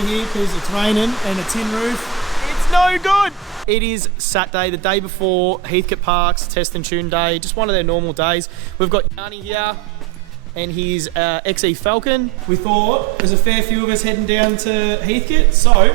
in here because it's raining and a tin roof. It's no good. It is Saturday, the day before Heathcote Park's Test and Tune day, just one of their normal days. We've got Yani here and his XE Falcon. We thought there's a fair few of us heading down to Heathcote, so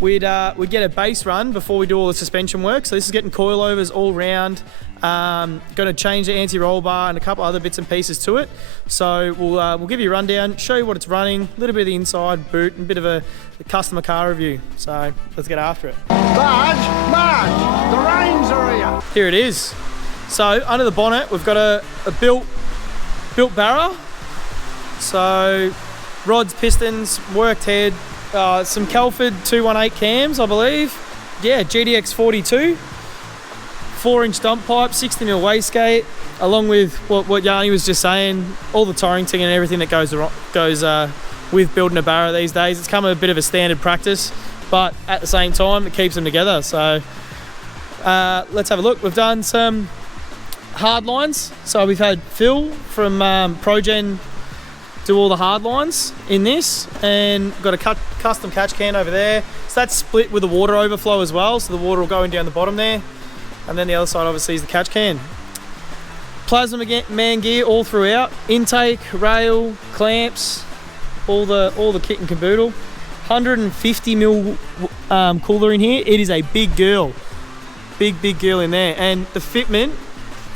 we'd get a base run before we do all the suspension work. So this is getting coilovers all round. Going to change the anti-roll bar and a couple other bits and pieces to it. So we'll give you a rundown, show you what it's running, a little bit of the inside boot, and a bit of a customer car review. So let's get after it. Marge, the rains are here. Here it is. So under the bonnet, we've got a built Barra. So rods, pistons, worked head, some Kelford 218 cams, I believe. Yeah, GDX 42. 4-inch dump pipe, 60mm wastegate, along with what Yani was just saying, all the Torrington and everything that goes with building a Barra these days. It's come a bit of a standard practice, but at the same time, it keeps them together. So let's have a look. We've done some hard lines. So we've had Phil from ProGen do all the hard lines in this, and got a custom catch can over there. So that's split with the water overflow as well, so the water will go in down the bottom there. And then the other side obviously is the catch can. Plasma man gear all throughout. Intake, rail, clamps, all the kit and caboodle. 150mm cooler in here. It is a big girl. Big girl in there. And the fitment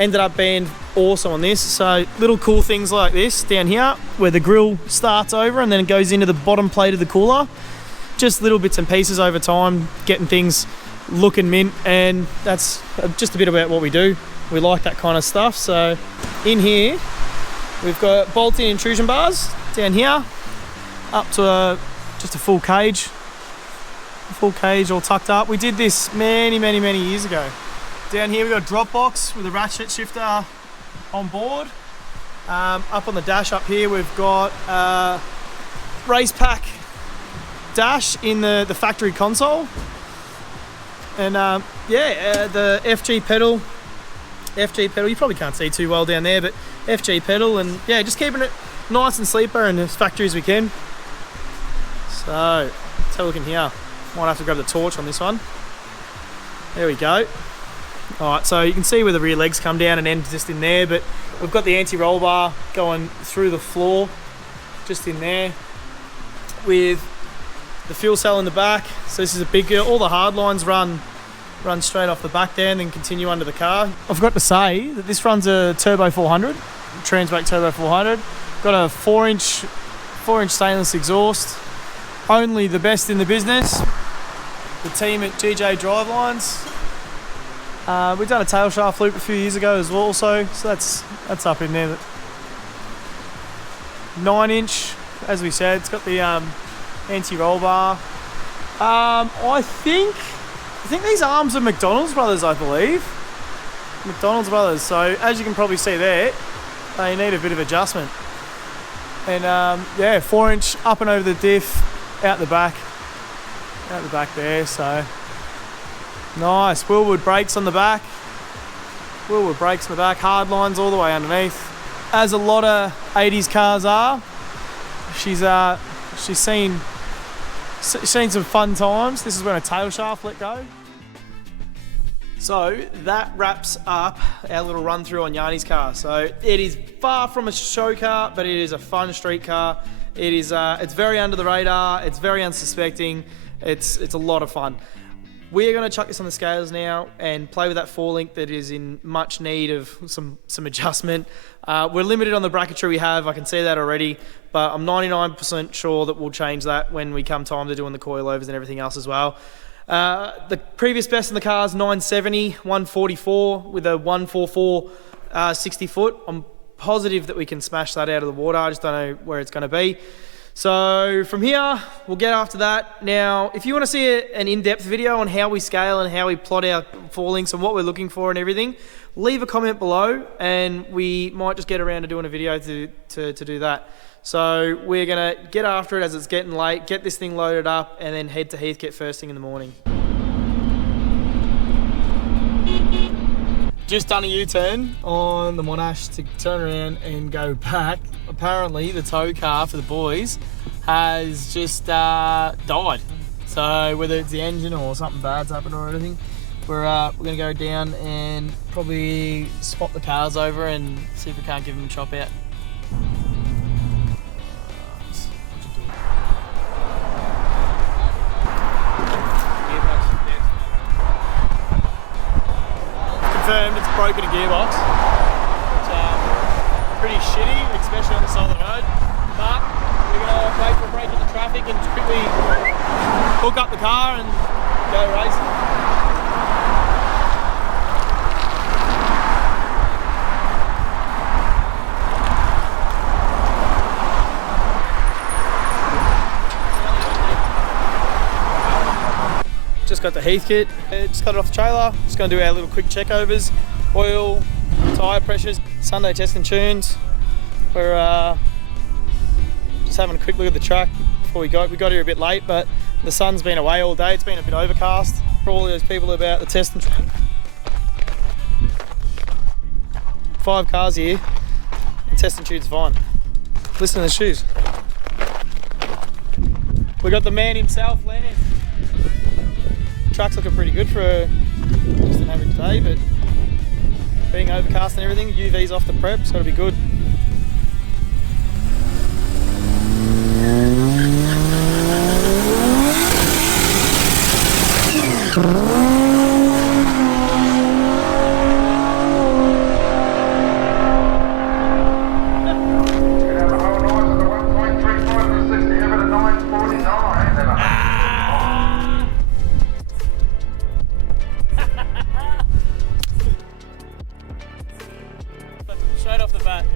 ended up being awesome on this. So little cool things like this down here where the grill starts over and then it goes into the bottom plate of the cooler. Just little bits and pieces over time, getting things looking mint, and that's just a bit about what we do. We like that kind of stuff. So in here we've got bolt-in intrusion bars down here up to just a full cage all tucked up. We did this many years ago. Down here we've got a drop box with a ratchet shifter on board. Up on the dash up here we've got race pack dash in the factory console. And the FG pedal, you probably can't see too well down there, but FG pedal, and yeah, just keeping it nice and sleeper and as factory as we can. So let's have a look in here. Might have to grab the torch on this one. There we go. Alright, so you can see where the rear legs come down and end just in there, but we've got the anti-roll bar going through the floor just in there with the fuel cell in the back. So this is a big girl. All the hard lines run straight off the back there and then continue under the car. I forgot to say that this runs a Turbo 400, Transbrake Turbo 400. Got a 4-inch stainless exhaust. Only the best in the business. The team at GJ Drivelines. We've done a tail shaft loop a few years ago as well, so that's up in there. 9-inch, as we said. It's got the anti-roll bar. I think these arms are McDonald's Brothers, I believe. McDonald's Brothers. So as you can probably see there, they need a bit of adjustment. And 4-inch up and over the diff, out the back there. So nice. Wheelwood brakes on the back. Hard lines all the way underneath, as a lot of 80s cars are. She's seen some fun times. This is when a tail shaft let go. So that wraps up our little run through on Yani's car. So it is far from a show car, but it is a fun street car. It is it's very under the radar, it's very unsuspecting, it's a lot of fun. We're going to chuck this on the scales now and play with that forelink that is in much need of some adjustment. We're limited on the bracketry we have, I can see that already, but I'm 99% sure that we'll change that when we come time to doing the coilovers and everything else as well. The previous best in the car is 970, 144 with a 144 60 foot. I'm positive that we can smash that out of the water. I just don't know where it's going to be. So from here, we'll get after that. Now, if you want to see an in-depth video on how we scale and how we plot our forelinks and what we're looking for and everything, leave a comment below and we might just get around to doing a video to do that. So we're going to get after it as it's getting late, get this thing loaded up, and then head to Heathcote first thing in the morning. Just done a U-turn on the Monash to turn around and go back. Apparently the tow car for the boys has just died. So whether it's the engine or something bad's happened or anything, we're gonna go down and probably swap the cars over and see if we can't give them a chop out. Confirmed it's broken a gearbox, which pretty shitty, especially on the side of the road. But we're gonna wait for a break in the traffic and just quickly hook up the car and go racing. Just got the Heathcote, just got it off the trailer. Just going to do our little quick checkovers, oil, tyre pressures, Sunday testing tunes. We're just having a quick look at the track before we got here a bit late, but the sun's been away all day. It's been a bit overcast for all those people about the testing tune. 5 cars here, the testing tune's fine. Listen to the shoes. We got the man himself, Lance. Truck's looking pretty good for just an average day, but being overcast and everything, UV's off the prep, so it'll be good. Straight off the bat.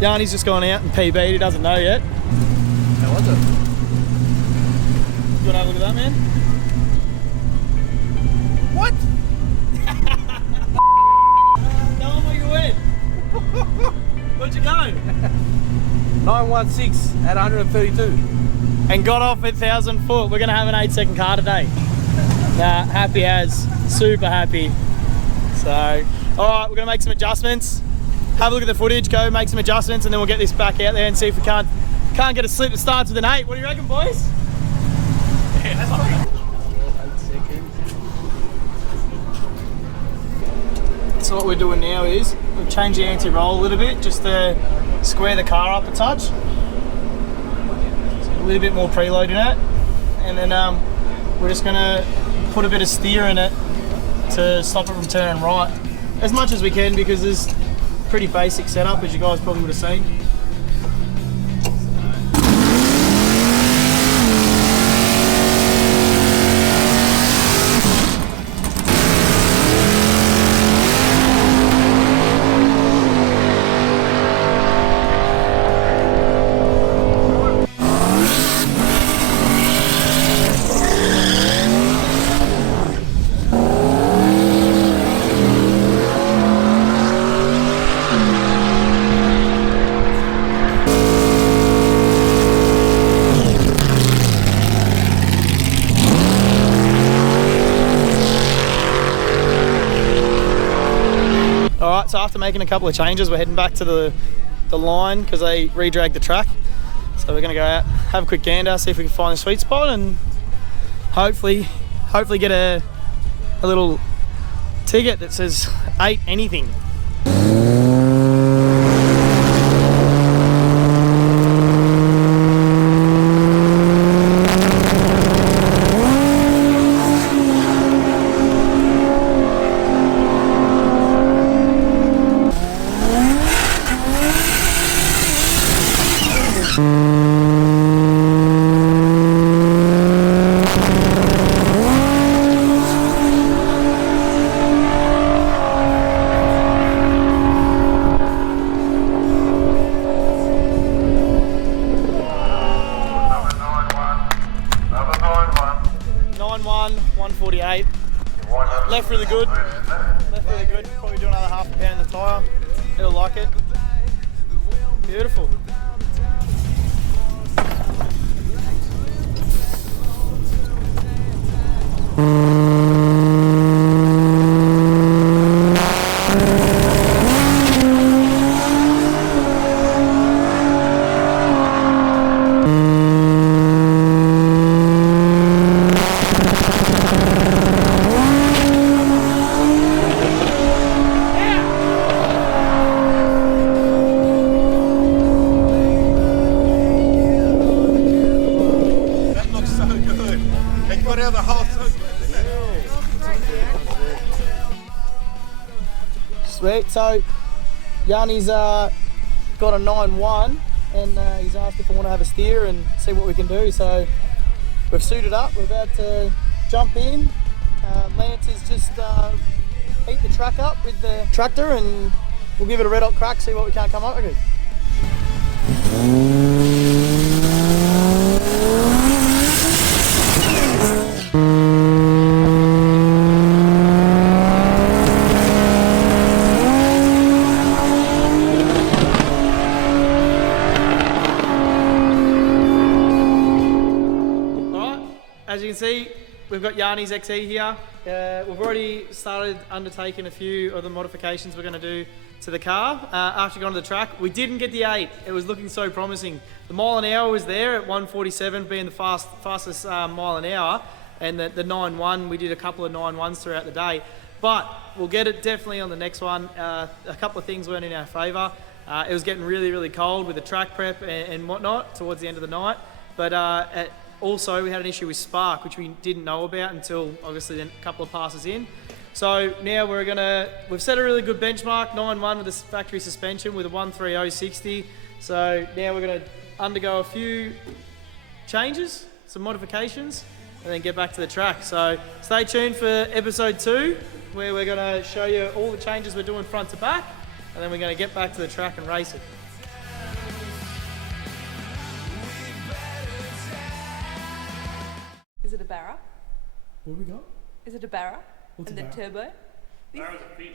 Yani's just gone out and PB'd, he doesn't know yet. How was it? You want to have a look at that, man? What? Tell him what you went. Where'd you go? 916 at 132. And got off at 1,000 foot. We're going to have an 8-second car today. Nah, happy as. Super happy. So, alright, we're going to make some adjustments. Have a look at the footage, go make some adjustments, and then we'll get this back out there and see if we can't get a slip that starts with an 8. What do you reckon, boys? Yeah, that's not bad. 8 seconds. So what we're doing now is we've changed the anti-roll a little bit just to square the car up a touch. So a little bit more preload in it, and then we're just going to put a bit of steer in it to stop it from turning right as much as we can, because there's pretty basic setup, as you guys probably would have seen. So after making a couple of changes, we're heading back to the line because they re-dragged the track. So we're going to go out, have a quick gander, see if we can find the sweet spot, and hopefully get a little ticket that says 8 anything. Left really good. Probably do another half a pound in the tyre. It'll like it. Beautiful. Sweet. So Yani's got a 9.1 and he's asked if I want to have a steer and see what we can do. So we've suited up. We're about to jump in. Lance is just heat the track up with the tractor and we'll give it a red hot crack, see what we can come up with. As you can see, we've got Yani's XE here. We've already started undertaking a few of the modifications we're going to do to the car after going to the track. We didn't get the 8. It was looking so promising. The mile an hour was there at 147, being the fastest mile an hour, and the 9.1, we did a couple of 9.1s throughout the day. But we'll get it definitely on the next one. A couple of things weren't in our favour. It was getting really, really cold with the track prep and whatnot towards the end of the night. But also, we had an issue with spark, which we didn't know about until obviously a couple of passes in. So now we've set a really good benchmark, 9.1 with this factory suspension with a 130/60. So now we're going to undergo a few changes, some modifications, and then get back to the track. So stay tuned for episode 2, where we're going to show you all the changes we're doing front to back, and then we're going to get back to the track and race it. Is it a Barra? What have we got? Is it a Barra? What's and a the Barra? turbo? Barra's a feats.